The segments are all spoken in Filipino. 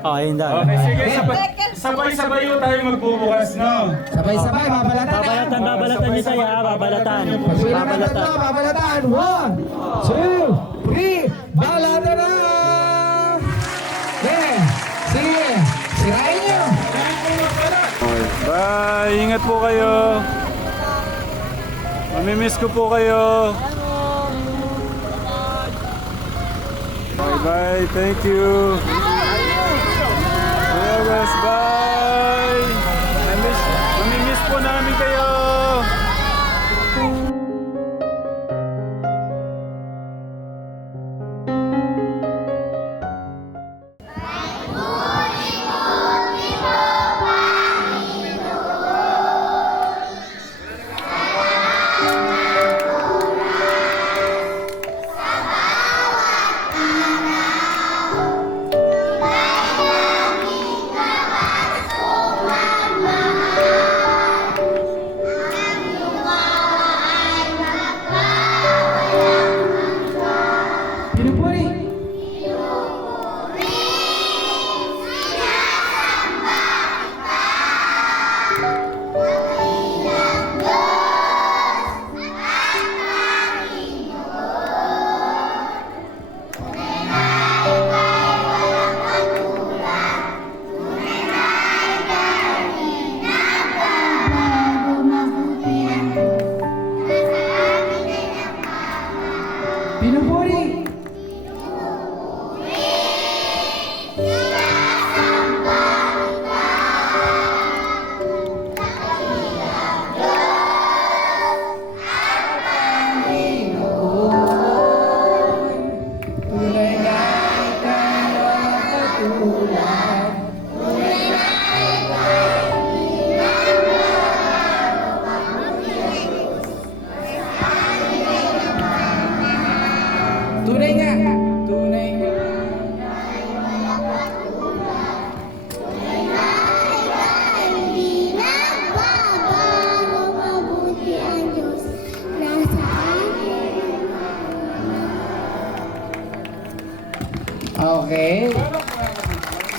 Oh, ayun daw. Okay, sige. sabay- Sabay-sabay yung tayo magbubukas, no? Sabay-sabay, babalatan. Babalatan, babalatan niyo tayo ha, babalatan. Pagbilang ng Babalatan. tatlo, babalatan. One, two, three. Balatan na! Okay. Sige. Sirain nyo. Bye! Ingat po kayo. Mamimiss ko po kayo. Bye-bye. Thank you. Kuya Wes, bye!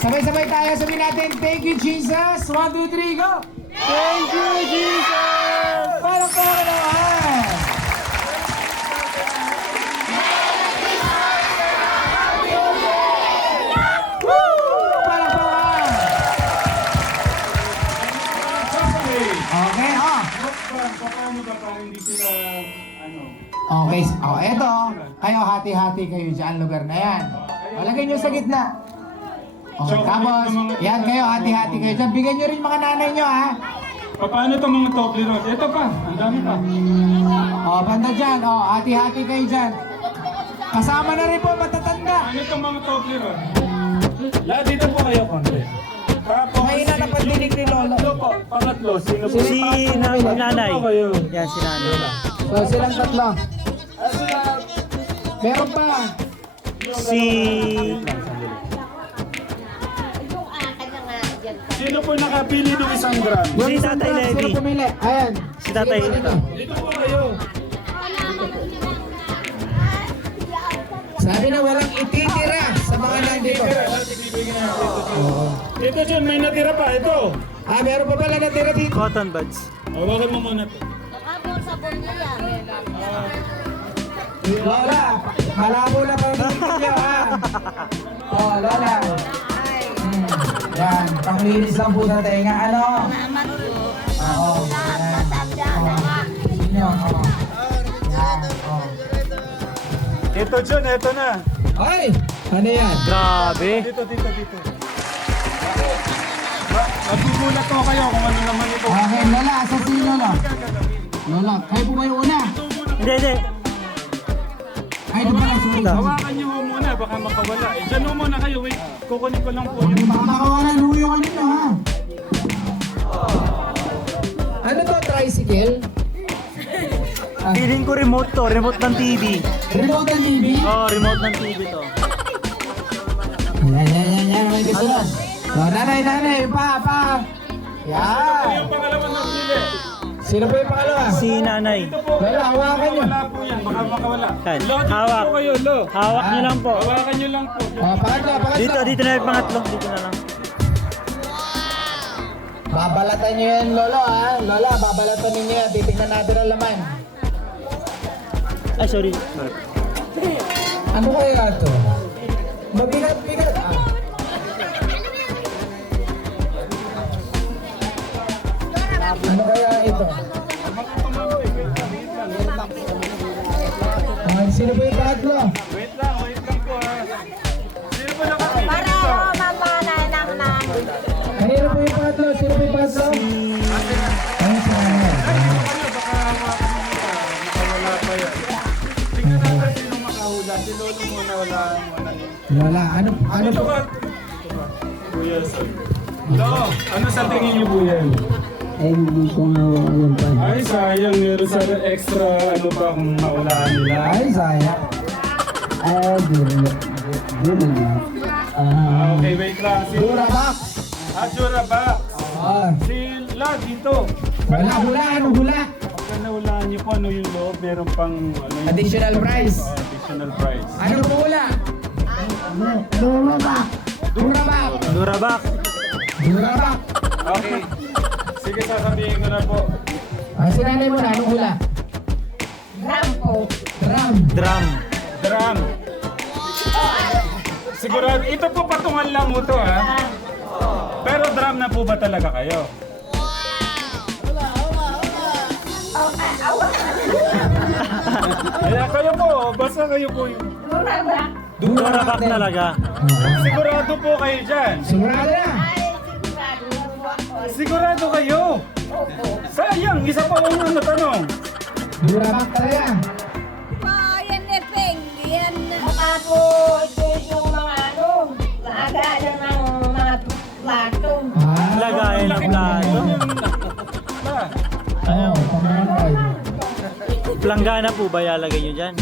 Sabay-sabay tayo sabihin natin, thank you Jesus. One, two, three, go! Thank you, Jesus! Parang pa ka naman! Woo! Parang pa Okay, oh. Paano ba hindi sila, ano? Okay, oh, eto. Kayo, hati-hati kayo dyan, lugar na yan. O, lagay nyo sa gitna. Okay, tapos, yan kayo, hati-hati kayo dyan. Bigyan nyo rin mga nanay nyo, ha? Paano itong mga Toblerone? Ito pa, ang dami pa. O, banda dyan. O, hati-hati kayo dyan. Kasama na rin po, matatanda. Ano itong mga Toblerone? Lahat dito po kayo, konti. Tapos, Mahina na pandinig ni Lolo. Pangatlo po, pangatlo. Sino po? Si na, nanay. Ano kayo? Yan, si nanay. So, silang tatlo. Meron pa. Si... Sino po nakapili ng isang gram? Si Tatay Sino Levi. pumili? Ayan. Si Tatay ito. Dito po kayo. Sabi na walang ititira sa mga nandito. Na dito. Dito John, may natira pa. Ito. Ah, meron pa pala natira dito. Cotton buds. Hawakan mo muna to. Lola, malabo na pa yung niyo, ha? Oh, Lola. Yan, panglinis lang po sa tenga. Ano? Ah, Oo, yan. Oh, Inyo, oo. Yan, oh. Ito John, ito na. Ay! Ano yan? Grabe. Dito, dito, dito. Magugulat ko kayo kung ano naman ito. Okay, Lola, asa si Lola? Lola, kayo po yung una? Hindi, hindi. Ay, ito pala, sorry. Hawakan niyo ho muna, baka makawala. Eh, dyan ho muna kayo. Wait, kukunin ko lang po Hindi yung... baka makawalan ho yung ano nyo, ha? Ano to, tricycle? Ah, Feeling ko remote to, remote ng TV. remote ang TV? Oh, remote ng TV to. Yan, yan, yan, yan, may kasunod. So, nanay, nanay, pa, pa. Yan. Yung pangalawa na pili. Sino po yung pangalawa? Si nanay. Lola, hawakan nyo. Wala po yan. Baka makawala. Yan. Lo, dito Hawak. po kayo, lo. Hawak niyo lang po. Hawakan nyo lang po. Oh, pangatlo, pangatlo. Dito, dito na yung pangatlo. Dito na lang. Babalatan nyo yan, Lolo, ha? Lola, babalatan ninyo yan. Titignan natin ang laman. Ay, sorry. sorry. Ano kaya ito? Mabigat, kaya ito? Ah, sino ba yung pangatlo? Wait lang, wait lang po ha. Sino po nakapili Para ako mamanay ng namin. Kanino po yung pangatlo? Sino po yung pangatlo? Ay, si nanay. Ano, baka hawakan nyo pa. Nakawala pa yan. Tingnan natin sino makahula. Si Lolo muna wala. Lola, ano, ano Ito po? ba? Ito ba? Kuya, sa- Lo, ano sa tingin niyo po yan? Ay, hindi ko nga alam pa. Ay, sayang. Meron sa extra ano pa kung maulaan nila. Ay, sayang. Ay, duro. Duro na. Ah, okay, wait lang. Si Dura box. Ajura ba? Ah, Si La dito. wala, hula, ano hula? Pagka naulaan niyo po ano yung loob, meron pang ano yung Additional price. oh, additional price. Ano po hula? Dura box. Dura box. Durabox. Dura box. Okay. Sige, sasabihin ko na po. Ah, sinanay mo na, anong hula? Rampo. Drum. Drum. Drum. Sigurado, ito po patungan lang mo to ha. Pero drum na po ba talaga kayo? Kaya kayo po, basta kayo po. yung- Duraba. Durabox din. talaga. Sigurado po kayo dyan. Sigurado na. Sigurado kayo. Sayang, isa pa ang ano tanong. Dura box talaga. Oh, yan eh, Peng. Yan. Baka po, ito yung mga ano, naagada ng mga plato. Ah, Lagayin ng plato. Ah, oh, pamarangay. Planggana po ba ilalagay nyo dyan?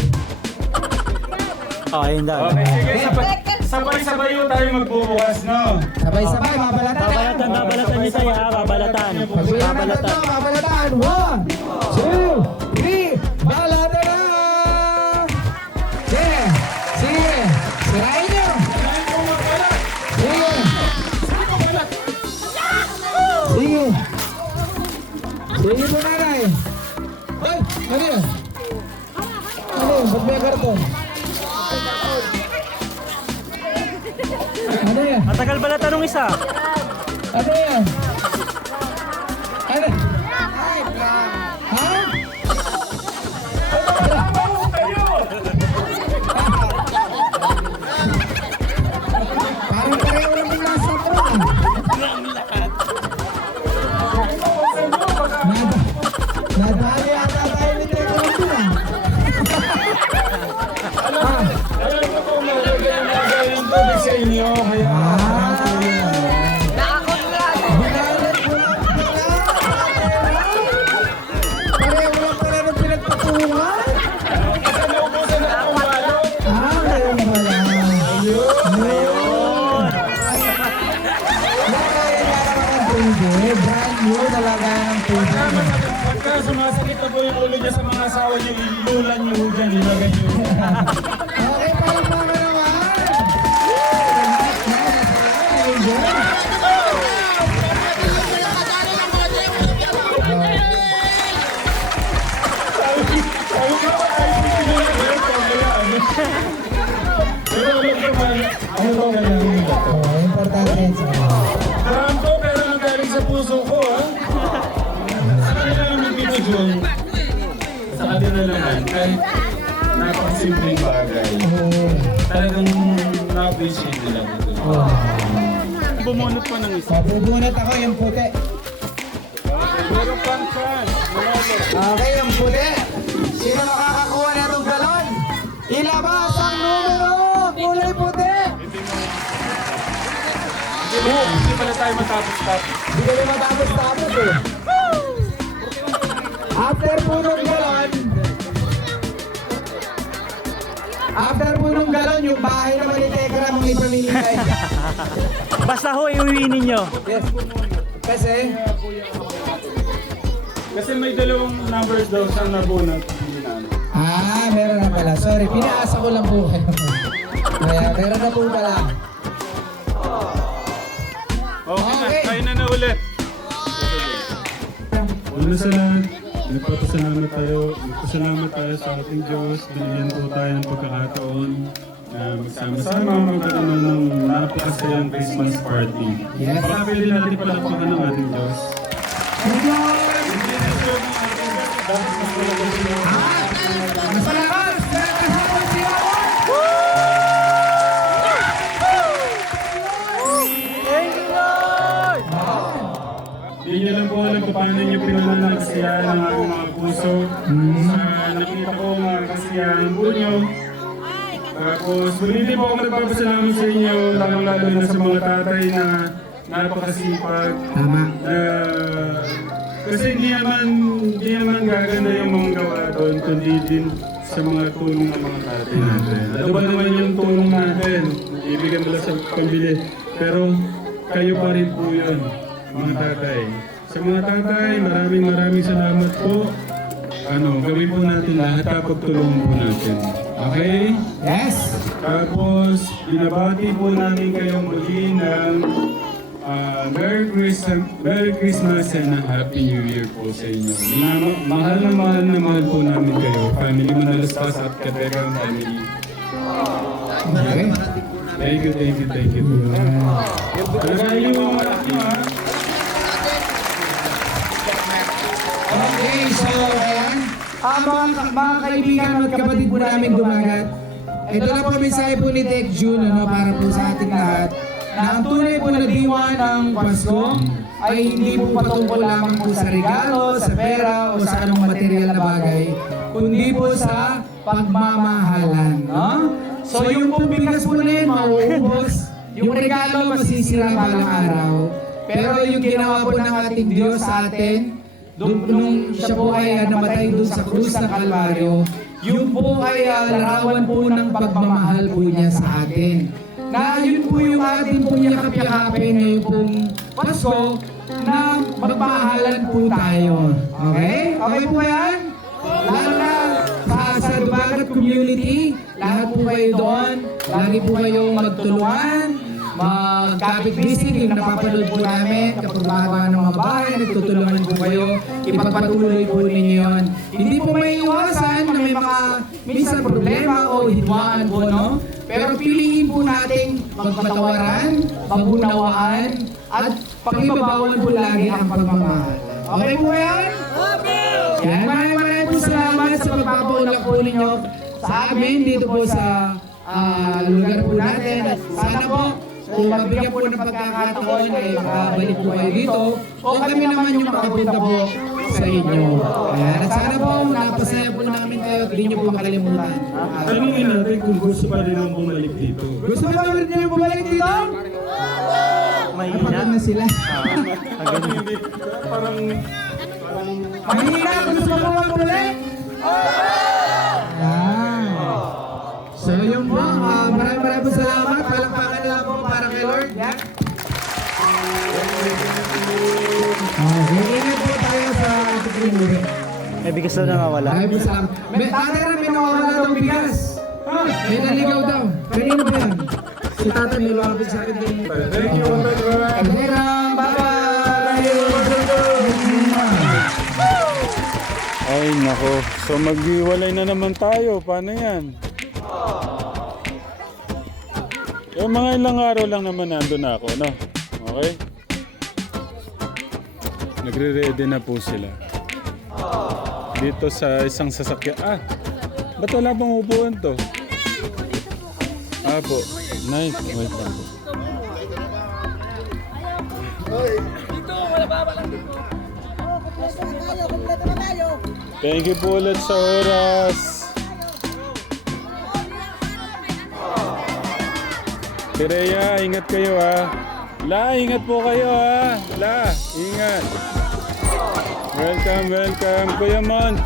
Oh, ayun daw. Okay, sige, sabay-sabay po tayo magbubukas, no? Sabay-sabay, babalatan. Babalatan, babalatan nyo tayo ha, babalatan. Babalatan. babalatan. One, two, three, balatan na! Sige, sige, sirain nyo. Sige. Sige. Sige po nanay. Ay, ano yun? Ano yun? Ba't may karton? Matagal balatan nung isa. Ano yan? Bumunot pa ng isa. Mabubunot ako yung puti. Pero pang chance. Okay, yung puti. Sino makakakuha na itong galon? Ilabas ang numero! Kulay puti! Hindi mo, hindi pala tayo matapos-tapos. Hindi kami matapos-tapos eh. After po nung galon, after po nung galon, yung bahay naman ni Tekra mong ipamimigay. Basta ho, iuwi ninyo. yes. Kasi, Kasi may dalawang numbers daw sa nabunot. Ah, meron na pala. Sorry, pinaasa ko lang po kayo. Kaya, meron na po pala. Okay, Okay. na, kain na na ulit. Una sa lahat, nagpapasalamat tayo, nagpasalamat tayo sa ating Diyos. Binigyan po tayo ng pagkakataon na magsama-sama magkaroon ng napakasayang Christmas party. Yes. Baka pwede natin palakpakan ng ating Diyos. Masalamat! Kung paano niyo pinunan ng kasiyahan ng aking mga puso. Sa nakita ko mga kasiyahan po niyo. Tapos, hindi po ako nagpapasalamat sa inyo, lalong-lalo na sa mga tatay na napakasipag. Tama. Uh, kasi hindi naman, hindi naman gaganda yung mga gawa doon, kundi din sa mga tulong ng mga tatay natin. Ano ba naman yung tulong natin? Ibigay mo lang sa pambili. Pero kayo pa rin po yun, mga tatay. Sa mga tatay, maraming maraming salamat po. Ano, gawin po natin lahat, pagtulungan po natin. Okay? Yes! Tapos, binabati po namin kayong muli ng ah, Merry Christmas, Merry Christmas and a Happy New Year po sa inyo. Minama, mahal na mahal na mahal po namin kayo. Family Manalastas at Kategang Family. Okay. Thank you, thank you, thank you. Talaga yung mga ha? Okay, so ayan. Mga, mga kaibigan at kapatid po namin dumagat. Ito na po mensahe po ni Tech June ano, para po sa ating lahat. Na ang tunay po na diwa ng Pasko ay hindi po patungkol lamang po sa regalo, sa pera, o sa anong material na bagay, kundi po sa pagmamahalan. No? So yung po bigas po na yun, mauubos. Yung regalo masisira balang araw. Pero yung ginawa po ng ating Diyos sa atin, Nung, nung siya po ay uh, namatay doon sa krus ng Kalbaryo, yun po ay uh, larawan po ng pagmamahal po niya sa atin. Na yun po yung ating po niya kapyakapin ngayon pong Pasko na magmahalan po tayo. Okay? Okay po ba yan? Lalo na sa, sa Dumagat community, lahat po kayo doon, lagi po kayong magtulungan, magkapit bisig, yung napapanood po namin, kapag gumagawa ng mga bahay, nagtutulungan po kayo, ipagpatuloy po ninyo yun. Hindi po may iwasan na may mga minsan problema o hidwaan po, no? Pero piliin po nating magpatawaran, magunawaan, at pakibabawan po lagi ang pagmamahal. Okay po yan? Yan, maraming maraming po salamat sa pagpapaulak po ninyo sa amin dito po sa ah, lugar po natin. At sana po, kung mabigyan po ng pagkakataon ay makabalik po kayo dito o kami naman yung makapunta po sa inyo. Ayan, at sana po, napasaya po namin kayo at hindi nyo po makalimutan. Ah, Tanungin natin kung gusto pa rin ang bumalik dito. gusto ba rin nyo bumalik dito? Pagod na sila. Parang hindi, parang, Mahina, gusto mo ba bumalik? Ah. So yun po, ah, maraming maraming salamat. Kay Lord. Yeah. Ingat po tayo sa ating pinuri. May bigas daw nawawala. Maraming po salamat. May tatay na may nawawala daw bigas. May naligaw daw. Kanino ba yan? Si tatay may lumapit sa akin din. Thank you, Tagwan. Kaderang, bye-bye! Ay nako, so maghiwalay na naman tayo. Paano yan? Eh, mga ilang araw lang naman nandun ako, no? Okay? Nagre-ready na po sila. Dito sa isang sasakyan. Ah! Ba't wala pang upuan to? Ah po. Nice. Wait lang po. Thank you po ulit sa oras. Tireya, ingat kayo ha. La, ingat po kayo ha. La, ingat. Welcome, welcome. Kuya Mon.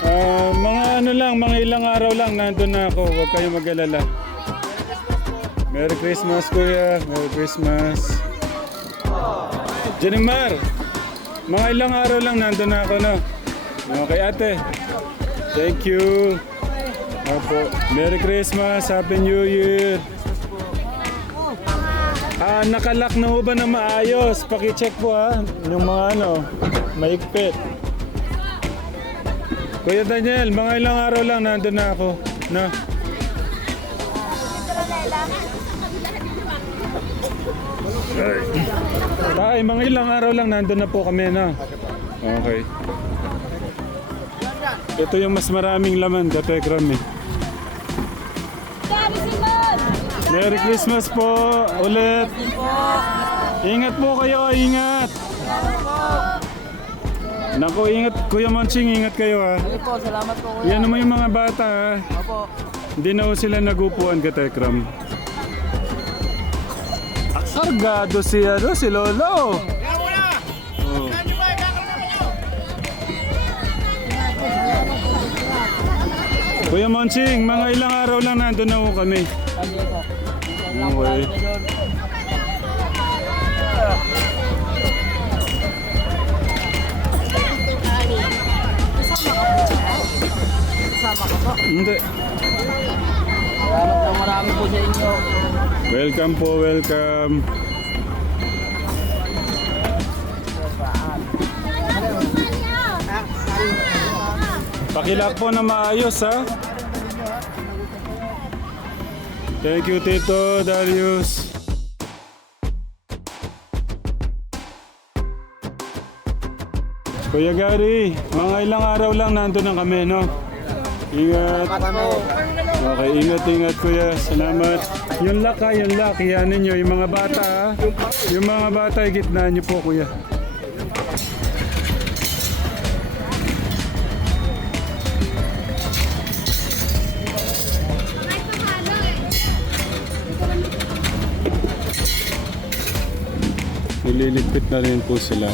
Ah, mga ano lang, mga ilang araw lang nandun na ako. Huwag kayo mag-alala. Merry Christmas, Kuya. Merry Christmas. Jenimar, Mga ilang araw lang nandun na ako, no? Okay, ate. Thank you. Opo. Merry Christmas. Happy New Year. Ah, nakalak na ho ba na maayos? Paki-check po ha. Yung mga ano, maigpit. Kuya Daniel, mga ilang araw lang nandun na ako. No? Ay, mga ilang araw lang nandun na po kami na. Okay. Ito yung mas maraming laman, Katekram eh. Merry Christmas po ulit. Ingat po kayo, ingat. Naku, ingat. Kuya Monching, ingat kayo ha. po, salamat po. Yan naman yung mga bata ha. Opo. Hindi na ho sila nagupuan ka Tekram. Argado si ano, si Lolo. Oh. Kuya Monching, mga ilang araw lang nandun na ho kami. Okay. Hindi. Salamat po marami po sa inyo. Welcome po, welcome. Pakilak po na maayos ha. Thank you Tito Darius. Kuya Gary, mga ilang araw lang nandun na kami, no? Ingat. Okay, ingat, ingat kuya. Salamat. Yung lock ha, yung lock. Yan ninyo, yung mga bata ha. Yung mga bata, gitna nyo po kuya. Nililigpit na rin po sila.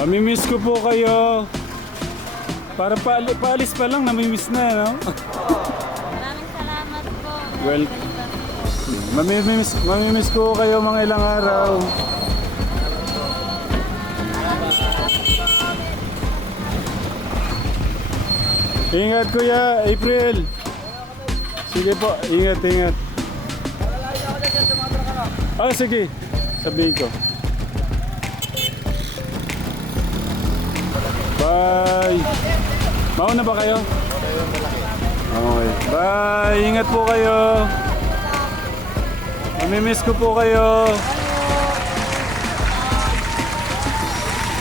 Mamimiss ko po kayo. Para paali, paalis pa lang, namimiss na, no? Maraming salamat po. Well, mamimiss, mamimiss ko kayo mga ilang araw. Ingat kuya, April. Sige po, ingat, ingat. Ah, sige. Sabihin ko. Bye. Mauna ba kayo? Okay. Bye. Ingat po kayo. Mamimiss ko po kayo.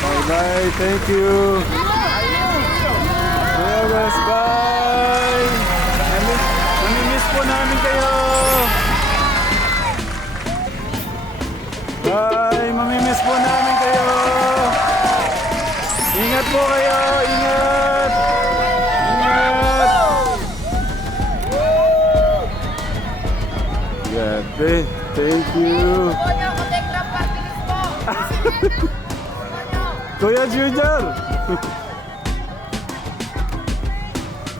Bye bye. Thank you. Bye. Mamimiss po namin kayo. Ingat po kayo. Ingat. Ingat. Grabe. Thank you. Kuya Junior.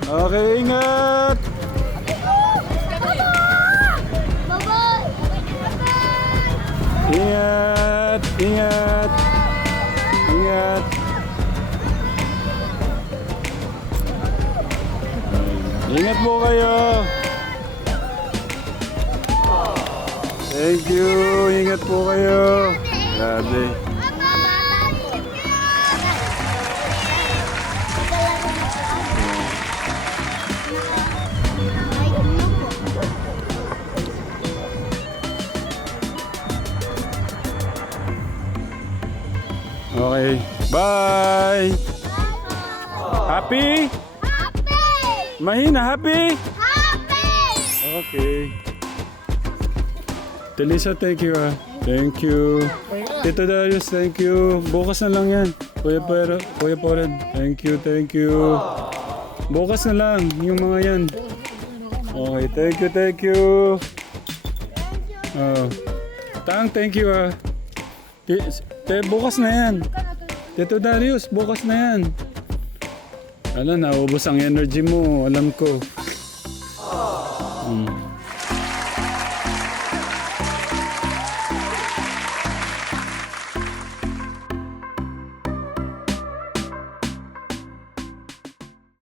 okay, ingat. Ingat. Ingat. Ingat. Ingat po kayo. Thank you. Ingat po kayo. Grabe. Okay. Bye. Happy? Happy! Mahina, happy? Happy! Okay. Telisa, thank you ah. Thank you. Tito Darius, thank you. Bukas na lang yan. Kuya Pero, Kuya Pored, thank you, thank you. Bukas na lang yung mga yan. Okay, thank you, thank you. Oh. Tang, thank you ah. Te, bukas na yan. Tito Darius, bukas na yan. Ano, naubos ang energy mo. Alam ko. Hmm.